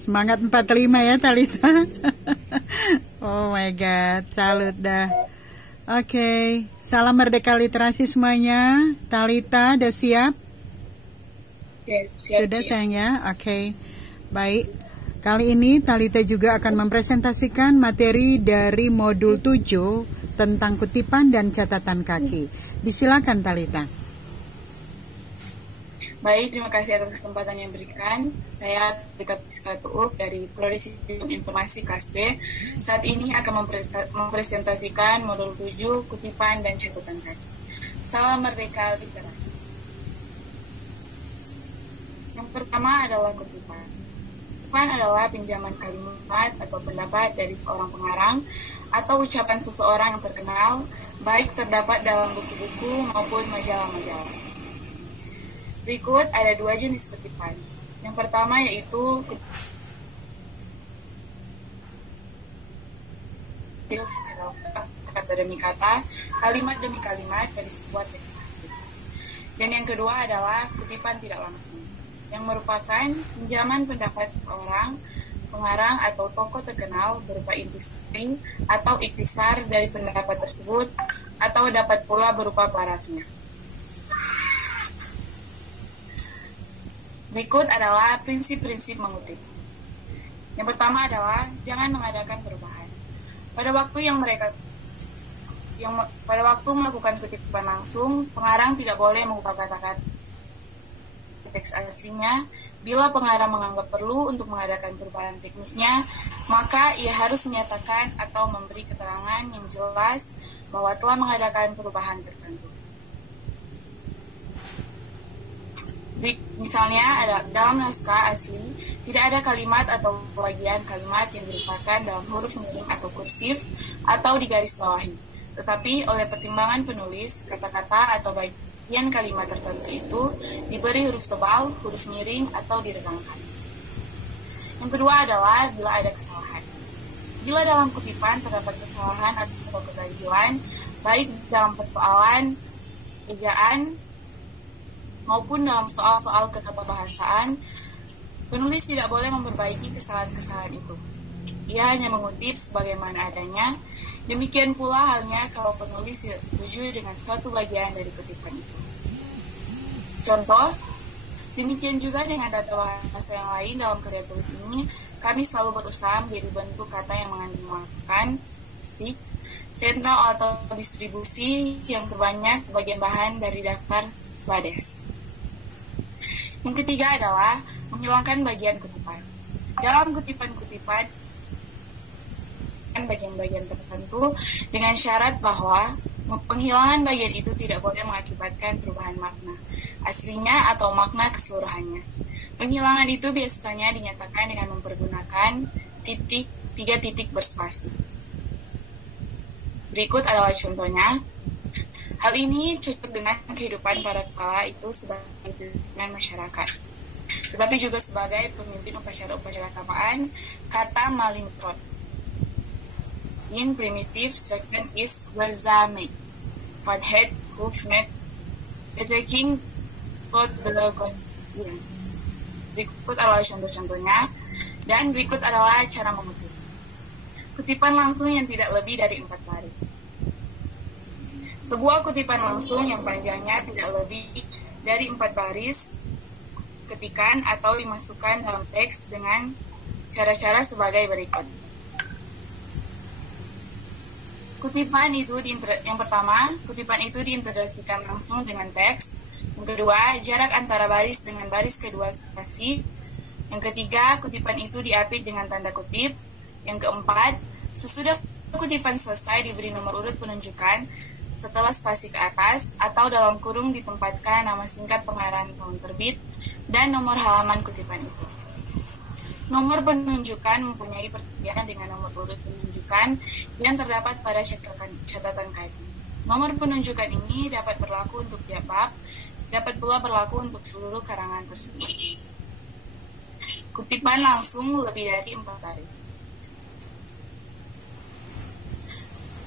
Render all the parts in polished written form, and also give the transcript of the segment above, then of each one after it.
Semangat 45 ya Talita. Oh my god, salut dah. Oke, salam merdeka literasi semuanya. Talita, udah siap? Siap. Sudah sayang ya? Oke, baik. Kali ini Talita juga akan mempresentasikan materi dari modul 7 tentang kutipan dan catatan kaki. Disilakan Talita. Baik, terima kasih atas kesempatan yang diberikan. Saya Talita Priska Tuuk dari Prodi Sistem Informasi kelas B. Saat ini akan mempresentasikan modul 7 kutipan dan catatan kaki. Salam merdeka literasi. Yang pertama adalah kutipan. Kutipan adalah pinjaman kalimat atau pendapat dari seorang pengarang atau ucapan seseorang yang terkenal, baik terdapat dalam buku-buku maupun majalah-majalah. Berikut ada 2 jenis kutipan. Yang pertama yaitu secara kata demi kata, kalimat demi kalimat dari sebuah teks asli. Dan yang kedua adalah kutipan tidak langsung, yang merupakan pinjaman pendapat seorang pengarang atau tokoh terkenal berupa intisari atau iktisar dari pendapat tersebut, atau dapat pula berupa parafnya. Berikut adalah prinsip-prinsip mengutip. Yang pertama adalah jangan mengadakan perubahan. Pada waktu melakukan kutipan langsung, pengarang tidak boleh mengubah kata-kata teks aslinya. Bila pengarang menganggap perlu untuk mengadakan perubahan tekniknya, maka ia harus menyatakan atau memberi keterangan yang jelas bahwa telah mengadakan perubahan tertentu. Misalnya, dalam naskah asli tidak ada kalimat atau bagian kalimat yang diletakkan dalam huruf miring atau kursif atau digarisbawahi, tetapi oleh pertimbangan penulis, kata-kata atau bagian kalimat tertentu itu diberi huruf tebal, huruf miring, atau diregangkan. Yang kedua adalah bila ada kesalahan. Bila dalam kutipan terdapat kesalahan atau kegagalan, baik dalam persoalan ejaan maupun dalam soal-soal keterbahasaan, penulis tidak boleh memperbaiki kesalahan-kesalahan itu. Ia hanya mengutip sebagaimana adanya. Demikian pula halnya kalau penulis tidak setuju dengan suatu bagian dari kutipan itu. Contoh, demikian juga dengan data bahasa yang lain dalam karya tulis ini, kami selalu berusaha menjadi bentuk kata yang mengandung makan, fisik, sentral atau distribusi yang terbanyak bagian bahan dari daftar Swades. Yang ketiga adalah menghilangkan bagian kutipan. Dalam kutipan-kutipan bagian-bagian tertentu dengan syarat bahwa penghilangan bagian itu tidak boleh mengakibatkan perubahan makna aslinya atau makna keseluruhannya. Penghilangan itu biasanya dinyatakan dengan mempergunakan 3 titik berspasi. Berikut adalah contohnya. Hal ini cocok dengan kehidupan para kepala itu sebagai pimpinan masyarakat, tetapi juga sebagai pemimpin upacara-upacara keagamaan, kata Mallinckrodt. In primitive second is Verzamei, Fadhead, Hufschmidt, Beteking, Tot the Constituents. Berikut adalah contoh-contohnya, dan berikut adalah cara mengutip. Kutipan langsung yang tidak lebih dari 4 baris. Sebuah kutipan langsung yang panjangnya tidak lebih dari 4 baris ketikan atau dimasukkan dalam teks dengan cara-cara sebagai berikut. Yang pertama, kutipan itu diintegrasikan langsung dengan teks. Yang kedua, jarak antara baris dengan baris kedua spasi. Yang ketiga, kutipan itu diapit dengan tanda kutip. Yang keempat, sesudah kutipan selesai diberi nomor urut penunjukan setelah spasi ke atas, atau dalam kurung ditempatkan nama singkat pengarang tahun terbit dan nomor halaman kutipan itu. Nomor penunjukan mempunyai pertigaan dengan nomor urut penunjukan yang terdapat pada catatan kaki. Nomor penunjukan ini dapat berlaku untuk tiap bab, dapat pula berlaku untuk seluruh karangan tersebut. Kutipan langsung lebih dari 4 baris.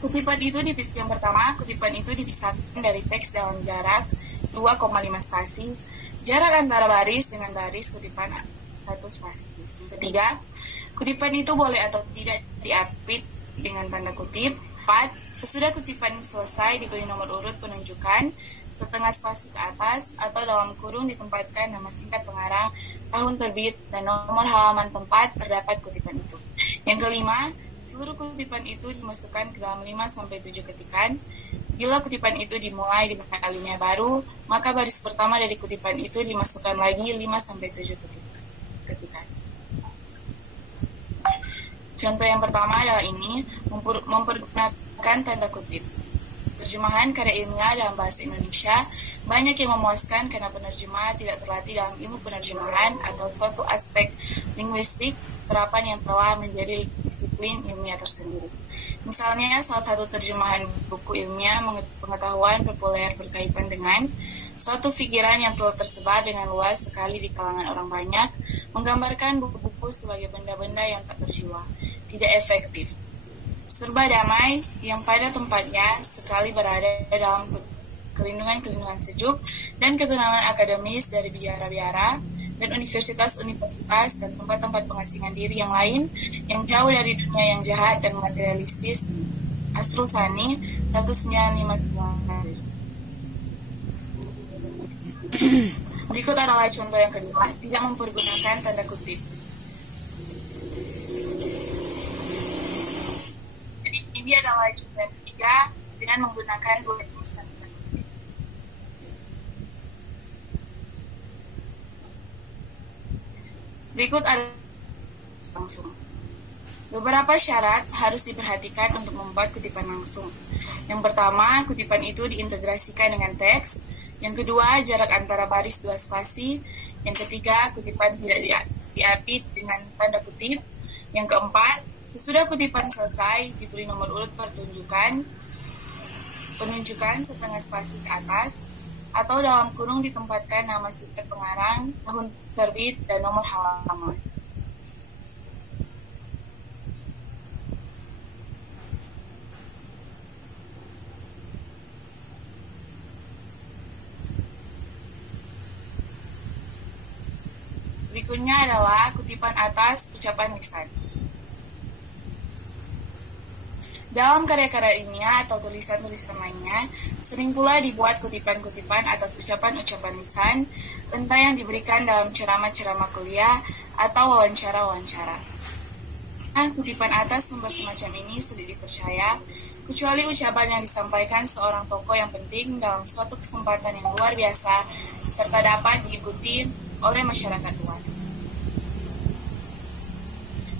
Kutipan itu dipisahkan dari teks dalam jarak 2,5 spasi. Jarak antara baris dengan baris kutipan satu spasi. Yang ketiga, kutipan itu boleh atau tidak diapit dengan tanda kutip. 4. Sesudah kutipan selesai diberi nomor urut penunjukan setengah spasi ke atas atau dalam kurung ditempatkan nama singkat pengarang, tahun terbit, dan nomor halaman tempat terdapat kutipan itu. Yang kelima, seluruh kutipan itu dimasukkan ke dalam 5-7 ketikan. Bila kutipan itu dimulai dengan alinea baru, maka baris pertama dari kutipan itu dimasukkan lagi 5-7 ketikan. Contoh yang pertama adalah ini, mempergunakan tanda kutip. Terjemahan karya ilmiah dalam bahasa Indonesia banyak yang memuaskan karena penerjemah tidak terlatih dalam ilmu penerjemahan atau suatu aspek linguistik terapan yang telah menjadi disiplin ilmiah tersendiri. Misalnya, salah satu terjemahan buku ilmiah pengetahuan populer berkaitan dengan suatu pikiran yang telah tersebar dengan luas sekali di kalangan orang banyak, menggambarkan buku-buku sebagai benda-benda yang tak berjiwa, tidak efektif, serba damai, yang pada tempatnya sekali berada dalam kelindungan sejuk dan ketenangan akademis dari biara-biara dan universitas-universitas dan tempat-tempat pengasingan diri yang lain yang jauh dari dunia yang jahat dan materialistis. Asrul Sani 1959. Berikut adalah contoh yang kedua, tidak mempergunakan tanda kutip. Jadi ini adalah contoh yang ketiga dengan menggunakan dua jenis tanda kutip. Berikut adalah langsung. Beberapa syarat harus diperhatikan untuk membuat kutipan langsung. Yang pertama, kutipan itu diintegrasikan dengan teks. Yang kedua, jarak antara baris 2 spasi. Yang ketiga, kutipan tidak diapit dengan tanda kutip. Yang keempat, sesudah kutipan selesai, diberi nomor urut penunjukan setengah spasi ke atas, atau dalam kurung ditempatkan nama singkat pengarang, tahun terbit, dan nomor halaman. Berikutnya adalah kutipan atas ucapan lisan. Dalam karya-karya ilmiah atau tulisan-tulisan lainnya, sering pula dibuat kutipan-kutipan atas ucapan-ucapan lisan, entah yang diberikan dalam ceramah-ceramah kuliah atau wawancara-wawancara. Kutipan atas sumber semacam ini sulit dipercaya, kecuali ucapan yang disampaikan seorang tokoh yang penting dalam suatu kesempatan yang luar biasa, serta dapat diikuti oleh masyarakat luas.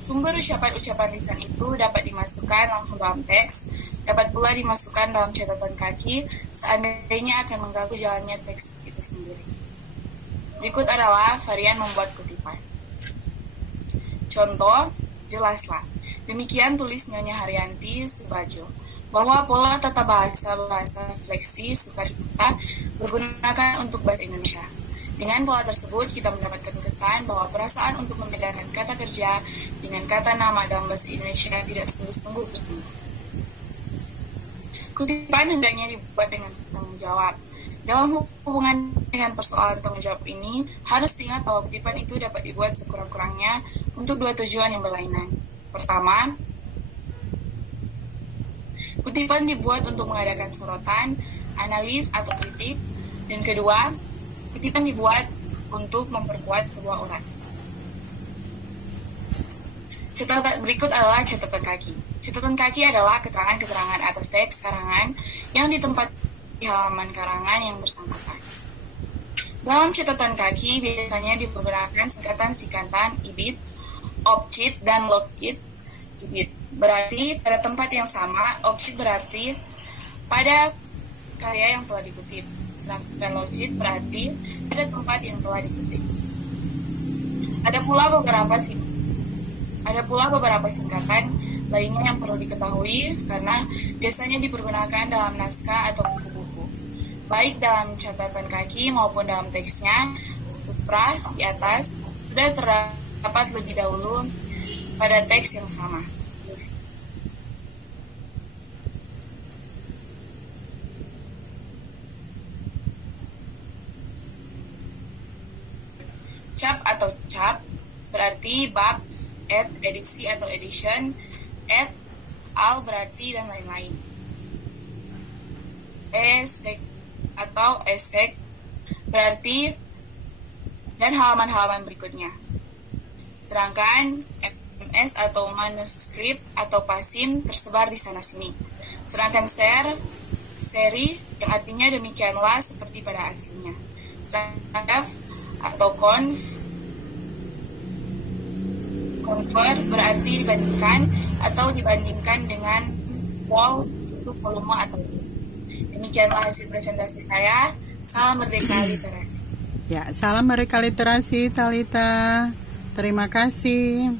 Sumber ucapan-ucapan lisan itu dapat dimasukkan langsung dalam teks, dapat pula dimasukkan dalam catatan kaki, seandainya akan mengganggu jalannya teks itu sendiri. Berikut adalah varian membuat kutipan. Contoh, jelaslah. Demikian tulis Nyonya Haryanti Subajo, bahwa pola tata bahasa fleksi Soekarno bergunakan untuk bahasa Indonesia. Dengan pola tersebut, kita mendapatkan kesan bahwa perasaan untuk membedakan kata kerja dengan kata nama dalam bahasa Indonesia tidak sungguh-sungguh bertumbuh. Kutipan hendaknya dibuat dengan tanggung jawab. Dalam hubungan dengan persoalan tanggung jawab ini, harus diingat bahwa kutipan itu dapat dibuat sekurang-kurangnya untuk dua tujuan yang berlainan. Pertama, kutipan dibuat untuk mengadakan sorotan, analis, atau kritik. Dan kedua, kutipan dibuat untuk memperkuat sebuah urat. Catatan berikut adalah catatan kaki. Catatan kaki adalah keterangan-keterangan atas teks karangan yang ditempat di halaman karangan yang bersangkutan. Dalam catatan kaki biasanya dipergunakan singkatan-singkatan IBIT, OBCIT, dan LOGCIT. IBIT berarti pada tempat yang sama, OBCIT berarti pada karya yang telah dikutip. Sedangkan logit berarti pada tempat yang telah dikutip. Ada pula beberapa singkatan lainnya yang perlu diketahui karena biasanya dipergunakan dalam naskah atau buku-buku, baik dalam catatan kaki maupun dalam teksnya. Supra di atas sudah terdapat lebih dahulu pada teks yang sama. Cap atau cap berarti bab, edisi atau edition, al berarti dan lain-lain. Esek atau esek berarti dan halaman-halaman berikutnya. Sedangkan MS atau manuskrip atau pasim tersebar di sana-sini. Sedangkan seri yang artinya demikianlah seperti pada aslinya. Sedangkan atau convert berarti dibandingkan atau dibandingkan dengan wall itu volume atau. Demikianlah hasil presentasi saya. Salam Merdeka Literasi. Ya, salam Merdeka Literasi, Talita. Terima kasih.